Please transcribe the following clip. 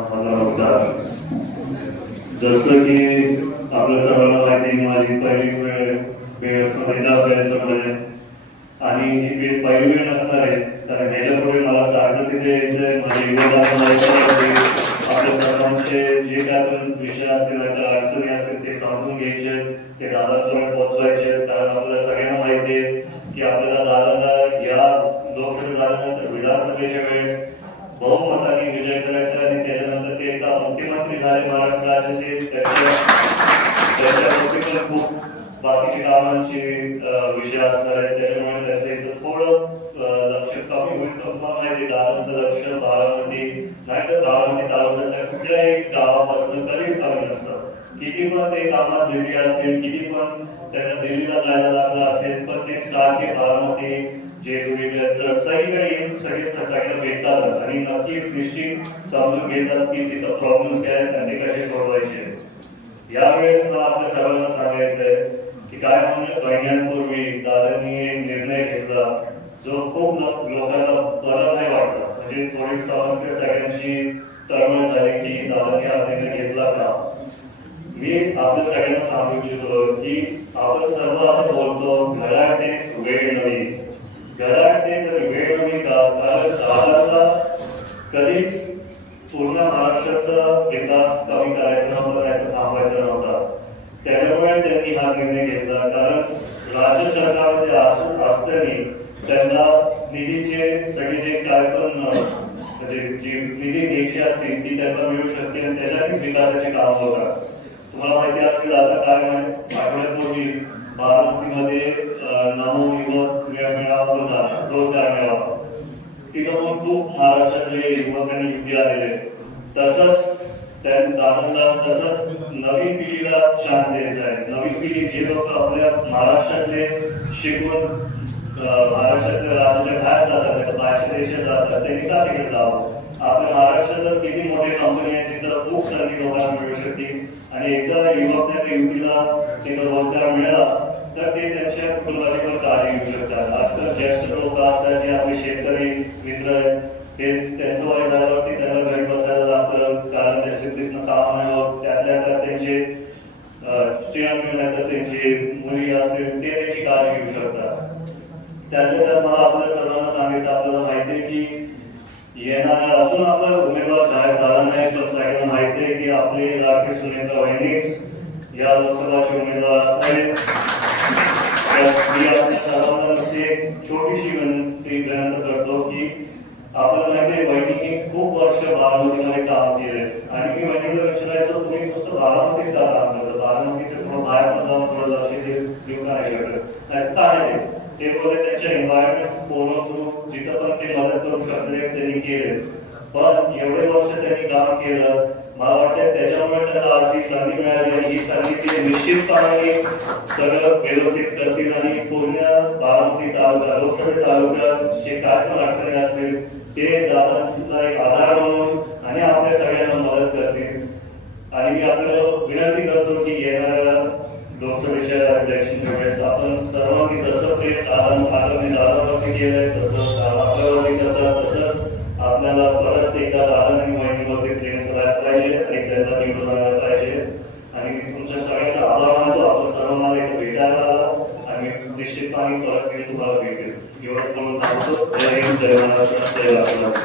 माझा नमस्कार. जसं की आपल्या सर्वांना माहिती माझी पहिलीच वेळ वेळ असं महिला अभ्यासामध्ये आणि ही वेळ पहिली वेळ नसणार आहे कारण ह्याच्यापूर्वी मला सारखंच इथे आहे माझे युवकांना आपल्या सर्वांचे जे काय पण विषय असतील त्या अडचणी असतील ते समजून घ्यायचे ते दादापर्यंत पोहोचवायचे कारण आपल्याला सगळ्यांना माहिती आहे की आपल्याला दादांना या लोकसभेत झाल्यानंतर विधानसभेच्या वेळेस बहुमताने विजय करायचा आणि त्याच्यानंतर ते एकदा मुख्यमंत्री झाले महाराष्ट्र राज्याचे त्याच्या त्याच्यावरती पण खूप बाकीची कामांचे विषय असणार आहेत त्याच्यामुळे त्याचं एक थोडं लक्ष कमी होईल. पण माहिती दारांचं लक्ष बारामती नाहीतर बारामती तालुक्यातल्या कुठल्याही गावापासून कधीच कमी नसतं. किती पण ते कामात बिझी असेल किती पण त्यांना दिल्लीला जायला लागलं असेल पण ते सारखे बारामती जे सर सगळीकडे येऊन सगळे सगळ्यांना भेटतातच. आणि नक्कीच निश्चित समजून घेतात की तिथं प्रॉब्लेम्स काय आहेत आणि कसे सोडवायचे यावेळेस मला आपल्या सर्वांना सांगायचं आहे की काय म्हणजे महिन्यांपूर्वी दादांनी एक निर्णय घेतला जो खूप लोकांना बरा नाही वाटला. म्हणजे थोडी समस्या सगळ्यांची तळमळ झाली की दादांनी हा निर्णय घेतला का? मी आपल्या सगळ्यांना सांगू इच्छितो की आपण सर्व आपण बोलतो घराटेच वेळ नवी घराटे जर वेळ नवी का? कारण दादाचा कधीच पूर्ण महाराष्ट्राचा विकास कमी करायचा नव्हता नाही तर थांबवायचा नव्हता. त्याच्यामुळे त्यांनी हा निर्णय घेतला कारण राज्य सरकारमध्ये असून असल्याने त्यांना निधीचे सगळे जे काय पण म्हणजे जी निधी घ्यायची असतील ती त्यांना मिळू शकते आणि त्याच्यानेच विकासाचे काम होतात. तुम्हाला माहिती असेल आता काय आठवड्यापूर्वी बारामतीमध्ये अं, नमो युवक मेळावा झाला रोजगार मेळावा. तिथं पण खूप महाराष्ट्रातले युवकांनी युती आलेले तसंच दादांना तसंच नवीन पिढीला चान्स द्यायचा आहे. नवीन पिढी जे लोक आपल्या महाराष्ट्रातले शिकून महाराष्ट्रातल्या राज्याच्या बाहेर जातात बाहेरच्या देशात जातात त्यांनी का तिकडे जावं आपल्या महाराष्ट्रातच किती मोठे कंपनी आहेत तिथं खूप सारी लोकांना मिळू शकते. आणि एकदा युवक त्या युवतीला तिथं रोजगार मिळाला तर ते त्यांच्या कुटुंबाची पण काळजी घेऊ शकतात. आजकाल ज्येष्ठ लोक असतात जे आपले शेतकरी मित्र आहेत ते त्यांचं त्यांची मुली असतील ते त्याची काळजी घेऊ शकतात. त्यातल्या त्यात मला आपल्या सर्वांना सांगायचं आपल्याला माहिती आहे की येणाऱ्या अजून आपला उमेदवार जाहीर झाला नाही पण सगळ्यांना माहिती आहे की आपले लाडके सुनेत्र वहिनीच या लोकसभाचे उमेदवार असतील. मी आपल्या सर्वांना छोटीशी विनंती विनंती करतो की आपल्याला माहिती आहे वहिनीने खूप वर्ष बारामतीमध्ये काम केले आणि मी वहिनीला विचारायचं तुम्ही नुसतं बारामतीत का काम करतो? बारामतीचे थोडं बाहेर पण जाऊन थोडं लक्ष दे- देऊ का नाही शकत नाही का नाही ते? बोलले त्यांच्या एन्व्हायरमेंट फोन थ्रू जिथं पण ते मदत करू शकले त्यांनी केले पण एवढे वर्ष त्यांनी काम केलं मला वाटतं त्याच्यामुळे त्यांना अशी संधी मिळाली आणि ही संधी ते निश्चितपणे सगळं व्यवस्थित करतील आणि पूर्ण बारामती तालुका लोकसभा तालुक्यात जे काय पण अडचणी असतील ते आपण सुद्धा एक आधार म्हणून आणि आपल्या सगळ्यांना मदत करतील आणि मी आपल्याला विनंती करतो की येणाऱ्या लोकसभेच्या इलेक्शन वेळेस आपण सर्वांनी जसं ते दादा आगामी दादावरती Teşrifhanlık olarak bir yıllara büyüdü. Yorumlamanın altı, yayın, yayınlar, yayınlar, yayınlar.